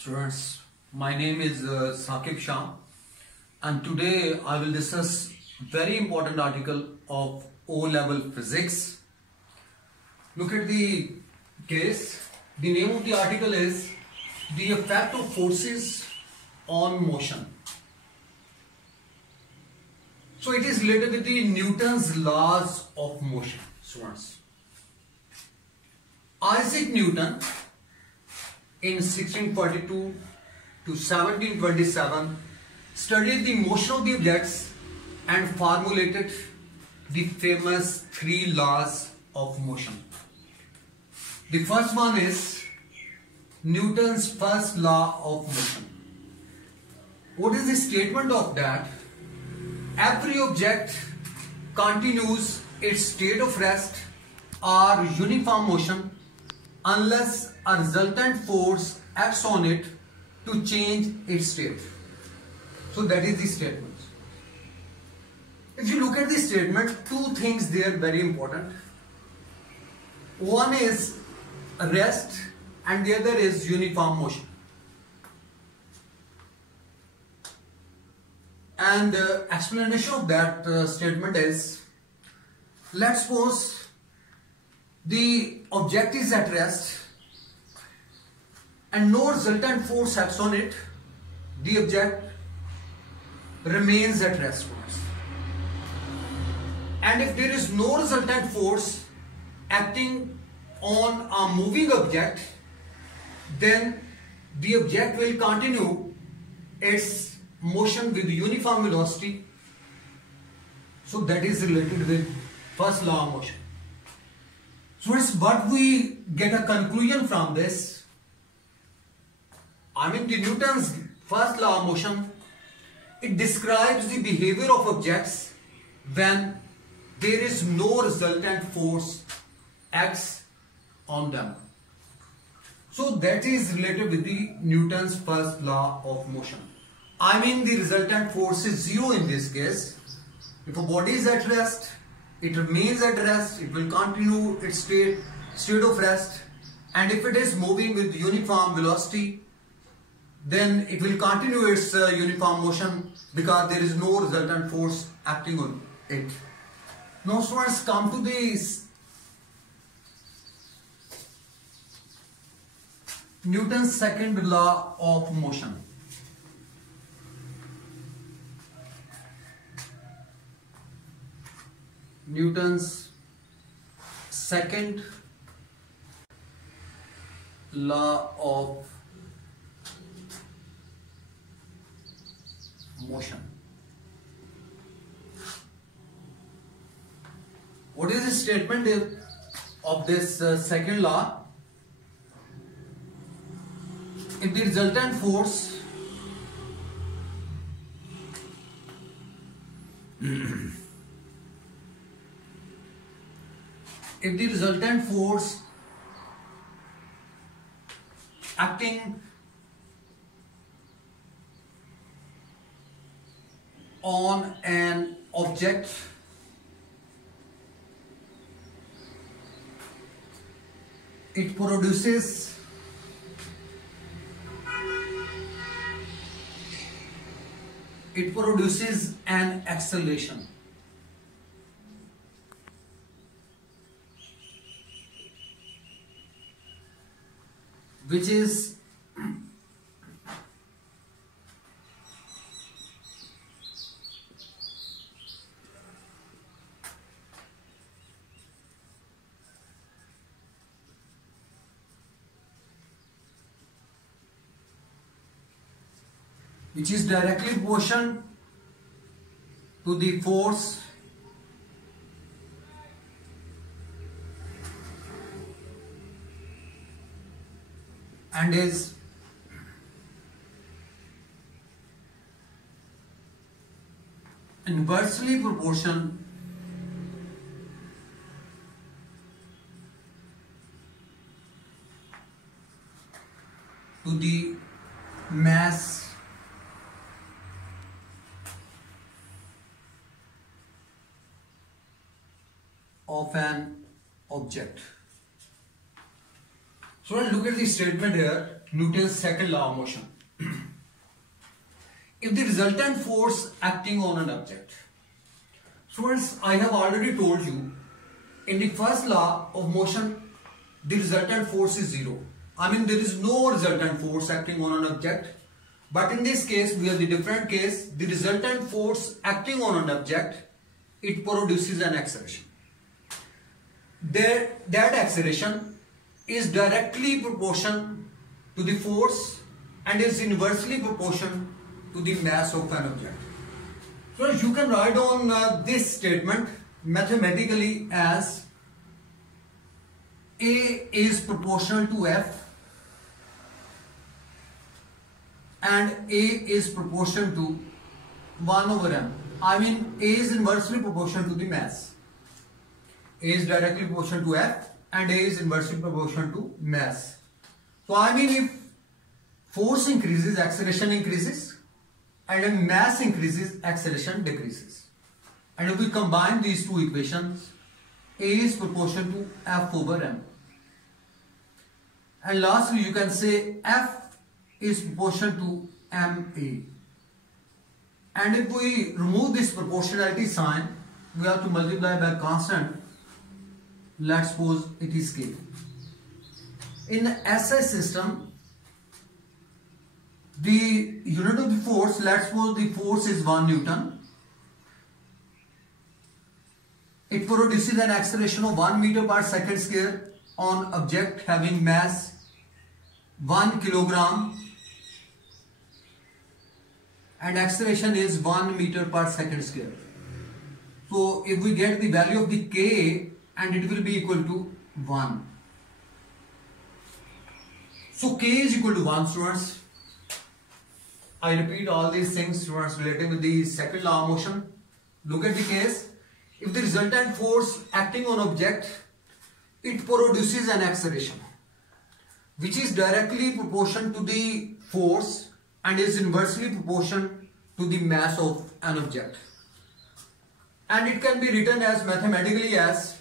Students, my name is Saqib Shah, and today I will discuss very important article of O-level physics. Look at the case. The name of the article is The Effect of Forces on Motion. So it is related with the Newton's laws of motion, students. Isaac Newton in 1642 to 1727 studied the motion of the objects and formulated the famous three laws of motion. The first one is Newton's first law of motion. What is the statement of that? Every object continues its state of rest or uniform motion unless a resultant force acts on it to change its state. So that is the statement. If you look at the statement, two things there very important. One is rest and the other is uniform motion. And explanation of that statement is, let's suppose the object is at rest and no resultant force acts on it, the object remains at rest. And if there is no resultant force acting on a moving object, then the object will continue its motion with uniform velocity. So that is related with first law of motion. So it's what we get a conclusion from this. The Newton's first law of motion, it describes the behavior of objects when there is no resultant force acts on them. So that is related with the Newton's first law of motion. The resultant force is zero in this case. If a body is at rest, it remains at rest, it will continue its state of rest, and if it is moving with uniform velocity, then it will continue its uniform motion because there is no resultant force acting on it. Now students, come to this Newton's second law of motion. Newton's second law of motion. What is the statement of this second law? If the resultant force acting on an object it produces an acceleration. Which is directly proportional to the force and is inversely proportional to the mass of an object. So look at the statement here. Newton's second law of motion. If the resultant force acting on an object. Students, I have already told you, in the first law of motion, the resultant force is zero. I mean, there is no resultant force acting on an object. But in this case, we have the different case. The resultant force acting on an object, it produces an acceleration. That acceleration is directly proportional to the force and is inversely proportional to the mass of an object. So you can write on this statement mathematically as A is proportional to F and A is proportional to 1 over m. I mean, A is inversely proportional to the mass. A is directly proportional to F and A is inversely proportional to mass. So I mean, if force increases, acceleration increases, and if mass increases, acceleration decreases. And if we combine these two equations, A is proportional to F over m. And lastly, you can say F is proportional to ma. And if we remove this proportionality sign, we have to multiply by constant. Let's suppose it is k. In the SI system, the unit of the force, let's suppose the force is 1 Newton. It produces an acceleration of 1 meter per second square on object having mass 1 kilogram and acceleration is 1 meter per second square. So if we get the value of the k, and it will be equal to 1. So k is equal to 1, students. I repeat all these things, students, related with the second law of motion. Look at the case. If the resultant force acting on object, it produces an acceleration which is directly proportional to the force and is inversely proportional to the mass of an object. And it can be written as mathematically as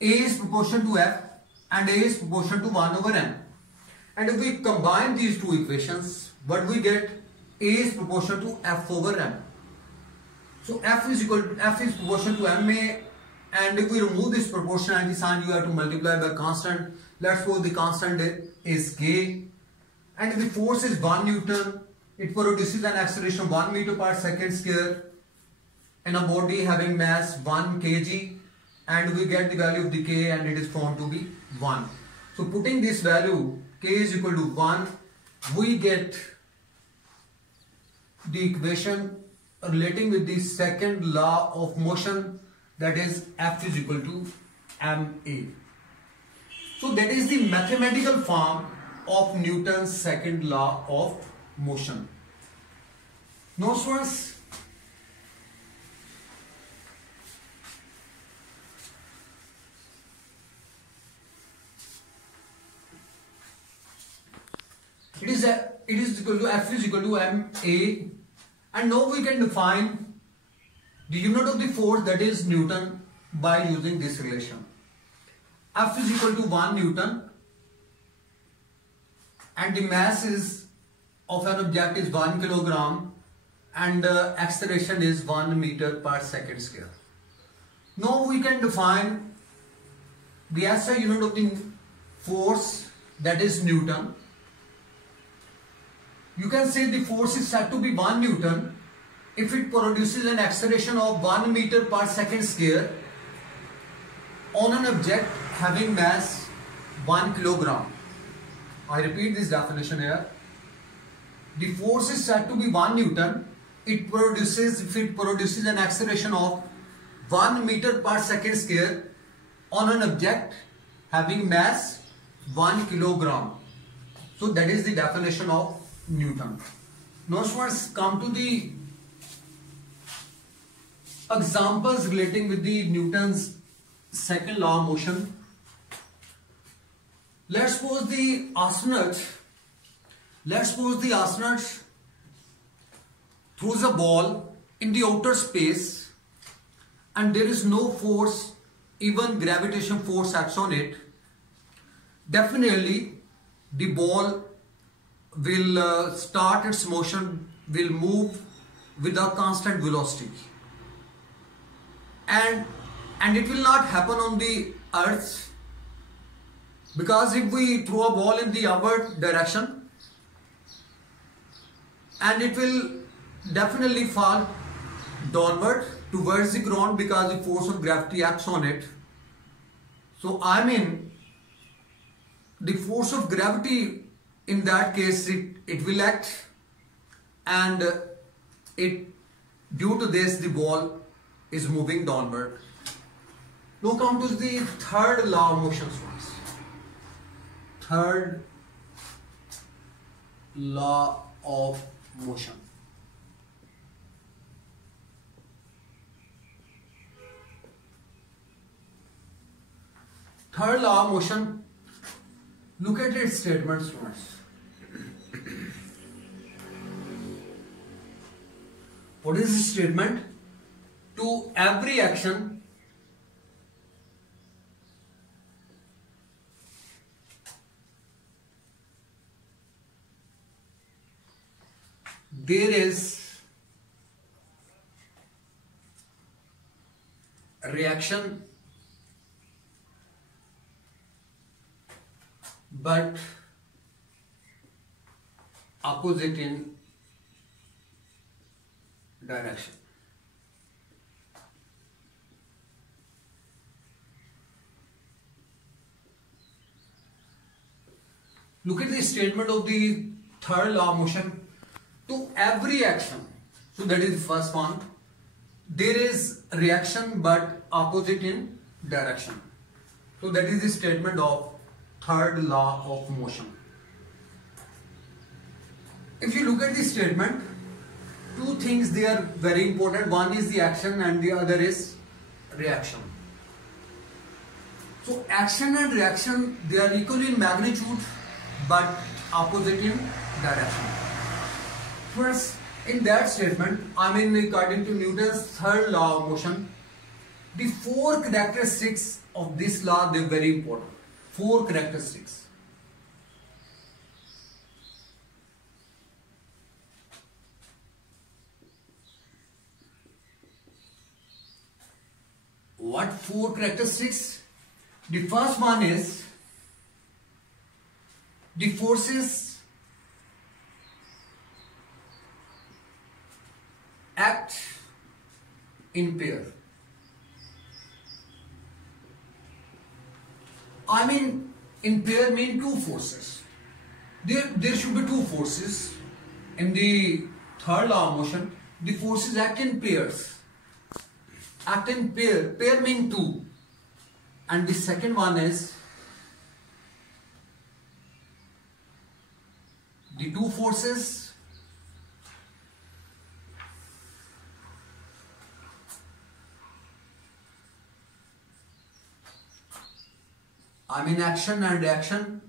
A is proportional to F and A is proportional to 1 over m. And if we combine these two equations, what we get? A is proportional to F over m. So F is proportional to ma, and if we remove this proportionality sign, you have to multiply by constant. Let's suppose the constant is k, and if the force is 1 Newton, it produces an acceleration of 1 meter per second square in a body having mass 1 kg, and we get the value of the k, and it is found to be 1. So putting this value, k is equal to 1, we get the equation relating with the second law of motion, that is F is equal to ma. So that is the mathematical form of Newton's second law of motion. Now students, it is equal to F is equal to ma, and now we can define the unit of the force, that is Newton, by using this relation. F is equal to 1 Newton and the mass is of an object is 1 kilogram and the acceleration is 1 meter per second square. Now we can define the SI unit of the force, that is Newton. You can say the force is said to be 1 Newton if it produces an acceleration of 1 meter per second square on an object having mass 1 kilogram. I repeat this definition here. The force is said to be 1 Newton if it produces an acceleration of 1 meter per second square on an object having mass 1 kilogram. So that is the definition of Newton. Now students, come to the examples relating with the Newton's second law of motion. Let's suppose the astronaut throws a ball in the outer space and there is no force, even gravitation force acts on it. Definitely the ball will start its motion, will move with a constant velocity, and it will not happen on the earth, because if we throw a ball in the upward direction, and it will definitely fall downward towards the ground because the force of gravity acts on it. So I mean, the force of gravity in that case, it will act, and due to this the ball is moving downward. Now come to the third law of motion. Third law of motion. Third law of motion, look at its statements first. What is the statement? To every action there is a reaction, but opposite in direction. Look at the statement of the third law of motion. To every action, so that is the first one, there is reaction but opposite in direction. So that is the statement of third law of motion. If you look at the statement, two things they are very important. One is the action and the other is reaction. So action and reaction, they are equal in magnitude but opposite in direction. First, in that statement, according to Newton's third law of motion, the four characteristics of this law, they are very important. Four characteristics. What four characteristics? The first one is the forces act in pair. In pair mean two forces. There should be two forces. In the third law of motion, the forces act in pairs. Act in pair. Pair mean two. And the second one is the two forces action and reaction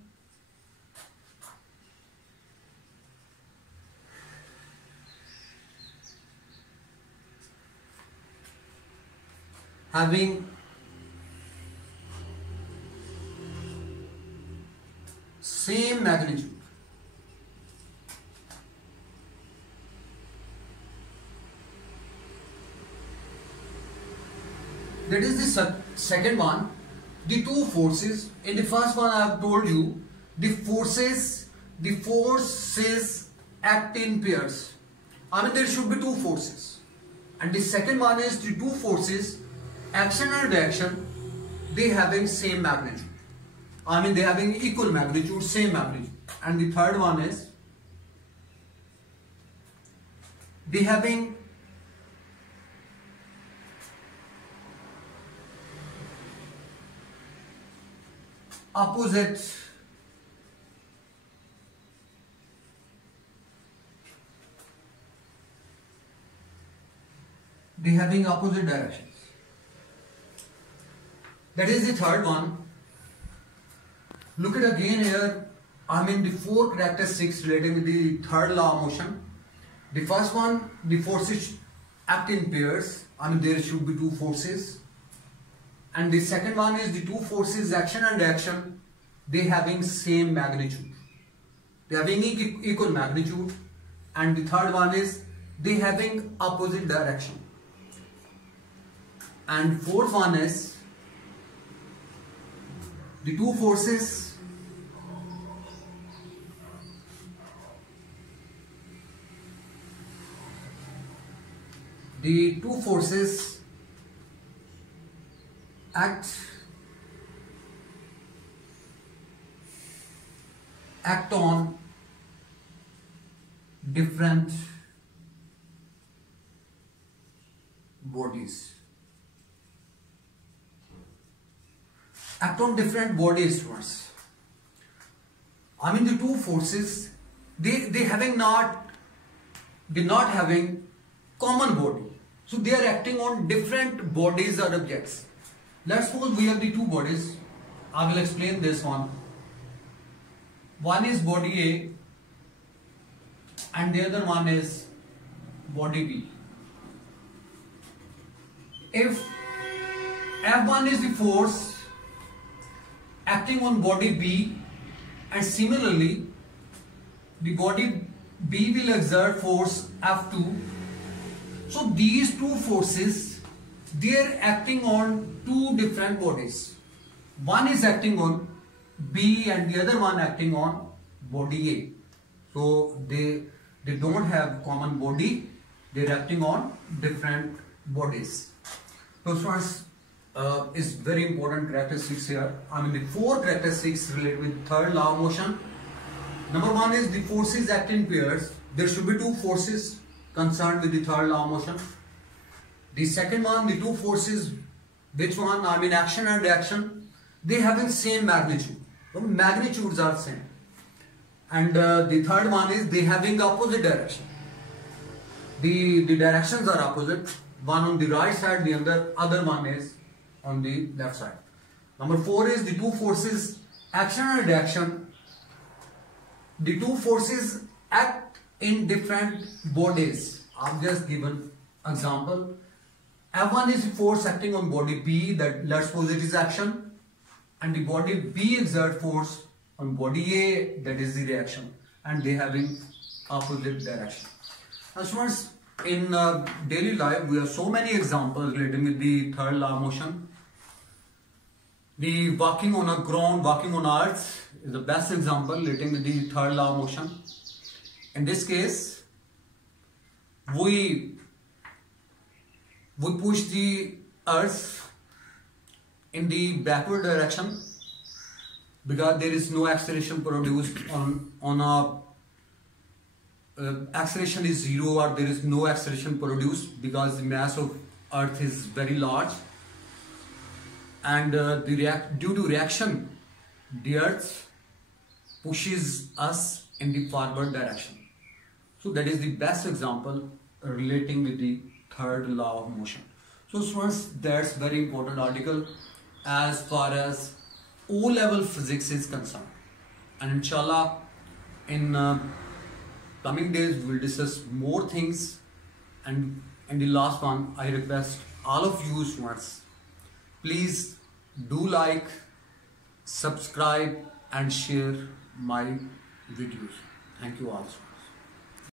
having same magnitude. That is the second one. The two forces, in the first one I have told you, the forces act in pairs. There should be two forces. And the second one is the two forces, action and reaction, they having same magnitude. They having equal magnitude, same magnitude. And the third one is they having opposite directions. That is the third one. Look at again here, the four characteristics relating to the third law of motion. The first one, the forces act in pairs. There should be two forces. And the second one is the two forces, action and reaction, they having same magnitude. they having equal magnitude, and the third one is they having opposite direction, and fourth one is the two forces act on different bodies. Act on different bodies first. I mean the two forces, they're not having common body. So they are acting on different bodies or objects. Let's suppose we have the two bodies. I will explain this one. One is body A and the other one is body B. If F1 is the force acting on body B, and similarly the body B will exert force F2, so these two forces, they are acting on two different bodies. One is acting on B and the other one acting on body A. So they don't have common body, they are acting on different bodies. So first is very important characteristics here. I mean the four characteristics related with third law of motion. Number one is the forces act in pairs. There should be two forces concerned with the third law of motion. The second one, the two forces, which one? I mean action and reaction, they having same magnitude. So magnitudes are same. And the third one is they having opposite direction. The directions are opposite. One on the right side, the other one is on the left side. Number four is the two forces action and reaction. The two forces act in different bodies. I've just given example. F1 is force acting on body B, that let's suppose it is action, and the body B exert force on body A, that is the reaction, and they having opposite direction. As far as in daily life, we have so many examples relating with the third law of motion. The walking on a ground, walking on earth is the best example relating with the third law of motion. In this case, we push the earth in the backward direction because there is no acceleration produced on a acceleration is zero, or there is no acceleration produced because the mass of earth is very large, and due to reaction the earth pushes us in the forward direction. So that is the best example relating with the third law of motion. So first, that's very important article as far as O-level physics is concerned, and inshallah in coming days we will discuss more things. And in the last one, I request all of you students, please do like, subscribe and share my videos. Thank you all.